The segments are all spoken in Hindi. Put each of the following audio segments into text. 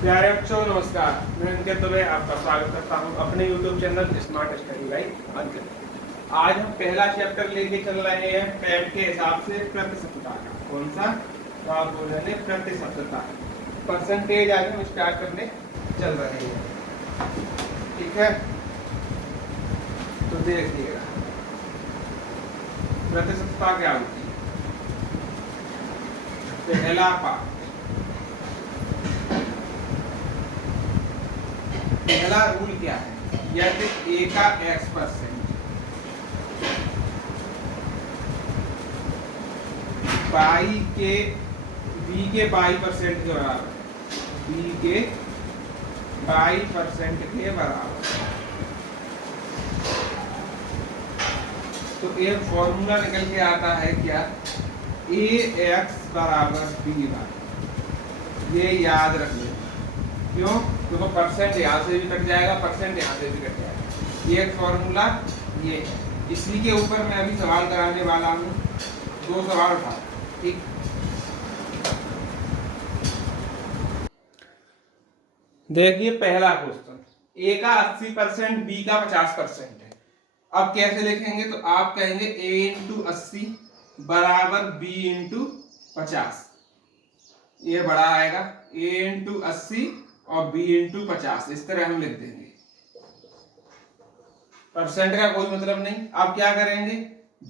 प्यारे बच्चों नमस्कार। मैं अंकित दुबे आपका स्वागत करता हूं अपने YouTube channel smart study guide Ankit. आज हम पहला चैप्टर लेके चल रहे हैं पैड के हिसाब से प्रतिशतता का। कौन सा? तो आप बोल रहे हैं प्रतिशतता, परसेंटेज। आज हम स्टार्ट करने चल रहे हैं, ठीक है? तो देखिएगा प्रतिशतता क्या होती है। पहला पार्ट, पहला रूल क्या है? यदि a का x% y के b के y% के बराबर, b के y% के बराबर, तो एक फॉर्मूला निकल के आता है क्या? ax बराबर by। ये याद रख लेना। क्यों? देखो परसेंट यहाँ से भी कट जाएगा, परसेंट यहाँ से भी कट जाएगा। ये एक फॉर्मूला ये है। इसी के ऊपर मैं अभी सवाल कराने वाला हूँ। 2 सवाल उठा, ठीक? देखिए पहला क्वेश्चन, ए का 80% बी का 50% है। अब कैसे लिखेंगे? तो आप कहेंगे a इंटू 80 बराबर b इंटू 50। ये बड़ा आएगा a इंटू 80 और b इंटू 50, इस तरह हम लिख देंगे। परसेंट का कोई मतलब नहीं। अब क्या करेंगे?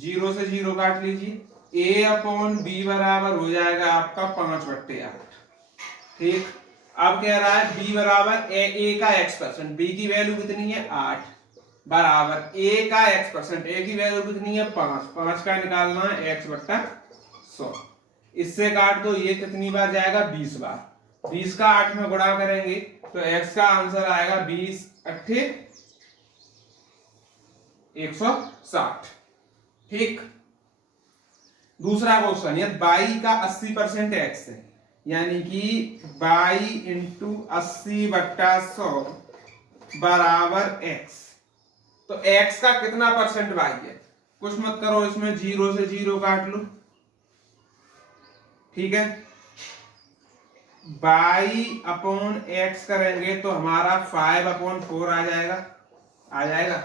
0 से 0 काट लीजिए। a अपॉन b बराबर हो जाएगा आपका 5/8, ठीक? अब कह रहा है b बराबर a का x%, b की वैल्यू कितनी है? 8 बराबर a का x%, a की वैल्यू कितनी है? 5 का निकालना है x/100। इससे काट दो, ये कितनी बार जाएगा? 20 बार। 20 का 8 में गुणा करेंगे तो x का आंसर आएगा 20 अट्ठे 160, ठीक? दूसरा क्वेश्चन, यदि y का 80% x है, यानी कि y इंटू 80/100 बराबर x, तो x का कितना परसेंट y है? कुछ मत करो, इसमें 0 से 0 काट लो, ठीक है? y अपॉन x करेंगे तो हमारा 5/4 आ जाएगा।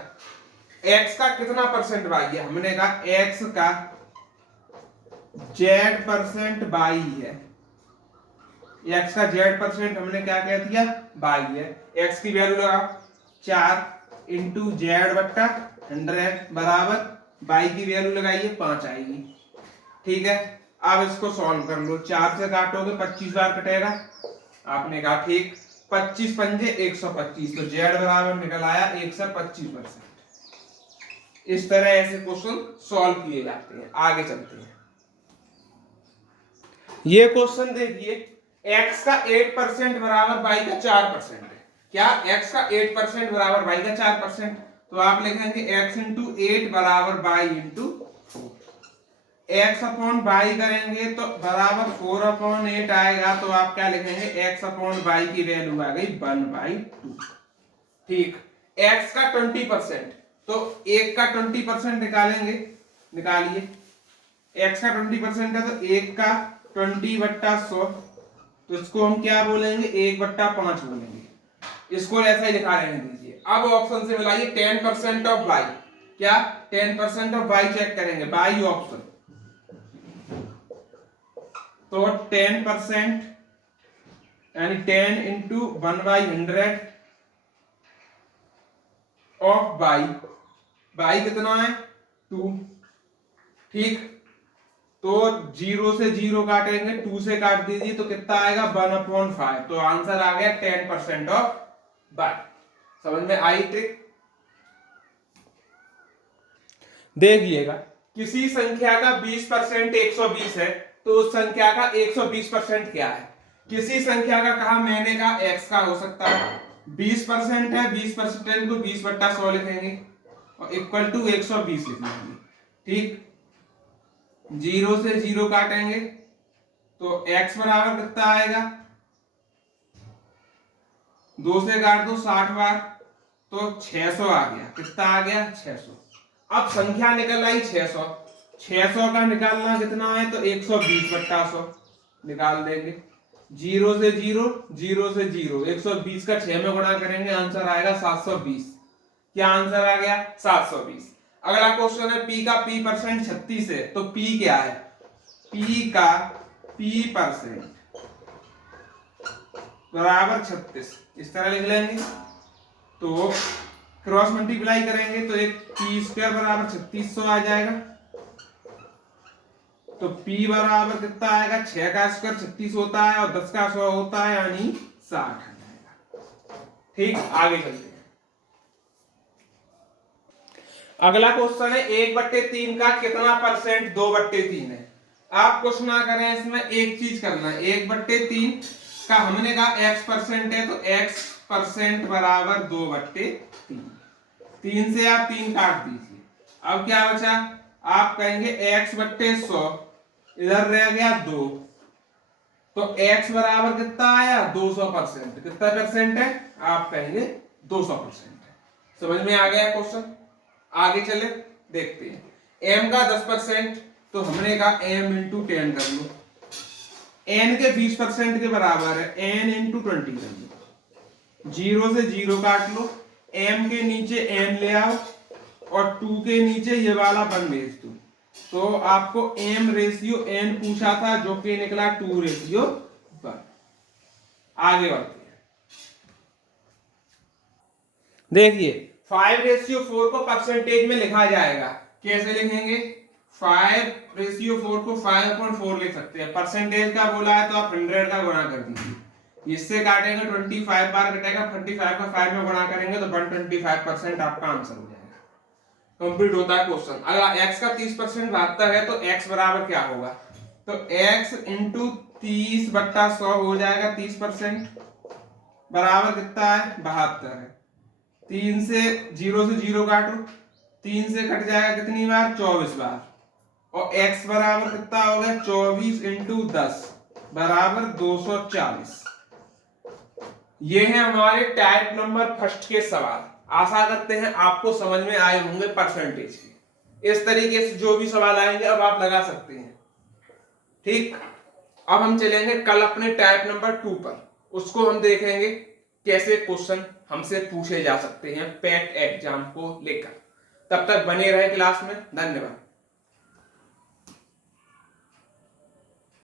x का कितना परसेंट y है? हमने कहा x का z% y है। x का z% हमने क्या कह दिया? y है। x की वैल्यू लगा 4 इंटू z/100 बराबर y की वैल्यू लगाइए 5 आएगी, ठीक है? अब इसको सॉल्व कर लो। 4 से काटोगे 25 बार कटेगा। आपने कहा ठीक, 25 पंजे 125, तो z बराबर निकल आया 125%। इस तरह ऐसे क्वेश्चन सॉल्व किए जाते हैं। आगे चलते हैं। ये क्वेश्चन देखिए, x का 8% बराबर y का 4% है। क्या? x का 8% बराबर y का 4%, तो आप लिखेंगे x इंटू 8 बराबर y into 4। x upon y करेंगे तो बराबर 4/8 आएगा, तो आप क्या लिखेंगे? x अपॉन y की वैल्यू आ गई 1/2, ठीक? x का 20%, तो 1 का 20% निकालेंगे, निकालिए। x का 20% है तो 1 का 20/100, तो इसको हम क्या बोलेंगे? 1/5 बोलेंगे। इसको ऐसा ही लिखा रहने दीजिए। अब ऑप्शन से मिलाइए 10% ऑफ y। क्या? 10% ऑफ y चेक करेंगे, y ऑप्शन। तो 10% यानी 10 इंटू 1/100 ऑफ y कितना है? 2, ठीक? तो 0 से 0 काटेंगे, 2 से काट दीजिए तो कितना आएगा? 1/5। तो आंसर आ गया 10% ऑफ y। समझ में आई ट्रिक? देखिएगा, किसी संख्या का 20% 120 है, तो उस संख्या का 120% क्या है? किसी संख्या का कहा मैंने कहा x का हो सकता है 20% है, 20% को 20/100 लिखेंगे और इक्वल टू 120 लिखेंगे, ठीक? 0 से 0 काटेंगे तो x बराबर कितना आएगा? 2 से काट दो 60 बार, तो 600 आ गया। कितना आ गया? 600। अब संख्या निकल आई 600। 600 का निकालना कितना है? तो 120/100 निकाल देंगे। 0 से 0, 0 से 0, 120 का 6 में गुणा करेंगे, आंसर आएगा 720। क्या आंसर आ गया? 720। अगला क्वेश्चन है पी का पी परसेंट 36 है, तो पी क्या है? पी का पी परसेंट बराबर 36, इस तरह लिख लेंगे। तो क्रॉस मल्टीप्लाई करेंगे तो एक पी स्क्वायर बराबर 3600 आ जाएगा। तो p बराबर कितना आएगा? 6 का स्क्वायर 36 होता है और 10 का 100 होता है, यानी 60 आ जाएगा। ठीक, आगे चलते हैं। अगला क्वेश्चन है 1/3 का कितना परसेंट 2/3 है। आप कुछ ना करें, इसमें एक चीज करना है। 1/3 का हमने कहा x परसेंट है, तो x परसेंट बराबर 2/3। 3 से आप 3 काट दीजिए। अब क्या बचा? आप कहेंगे x/100, इधर रह गया 2, तो x बराबर कितना आया? 200%। कितना परसेंट है? आप कहेंगे 200% है। समझ में आ गया क्वेश्चन? आगे चले देखते हैं। m का 10%, तो हमने कहा m इंटू 10 कर लो। n के 20% के बराबर है, n इंटू 20 कर लो। 0 से 0 काट लो, m के नीचे n ले आओ और 2 के नीचे ये वाला 1 भेज दो। तो आपको m रेशियो n पूछा था, जो कि निकला 2:1। आगे बढ़ते हैं। देखिए 5:4 को परसेंटेज में लिखा जाएगा। कैसे लिखेंगे? 5:4 को 5/4 लिख सकते हैं। परसेंटेज का बोला है तो आप 100 का गुणा कर दीजिए। इससे काटेंगे 25 बार कटेगा, 25 का 5 में गुणा करेंगे तो 125% आपका आंसर हो जाएगा। कंप्लीट होता है क्वेश्चन। अगर x का 30% 72 है, तो x बराबर क्या होगा? तो x इंटू 30/100 हो जाएगा। 30% बराबर कितना है? 72 है। 3 से 0 से 0 काटो, 3 से कट जाएगा कितनी बार? 24 बार। और x बराबर कितना हो गया? 24 इंटू 10 बराबर 240। ये है हमारे टाइप नंबर फर्स्ट के सवाल। आशा करते हैं आपको समझ में आए होंगे परसेंटेज के। इस तरीके से जो भी सवाल आएंगे अब आप लगा सकते हैं। ठीक, अब हम चलेंगे कल अपने टाइप नंबर 2 पर। उसको हम देखेंगे कैसे क्वेश्चन हमसे पूछे जा सकते हैं पेट एग्जाम को लेकर। तब तक बने रहे क्लास में। धन्यवाद।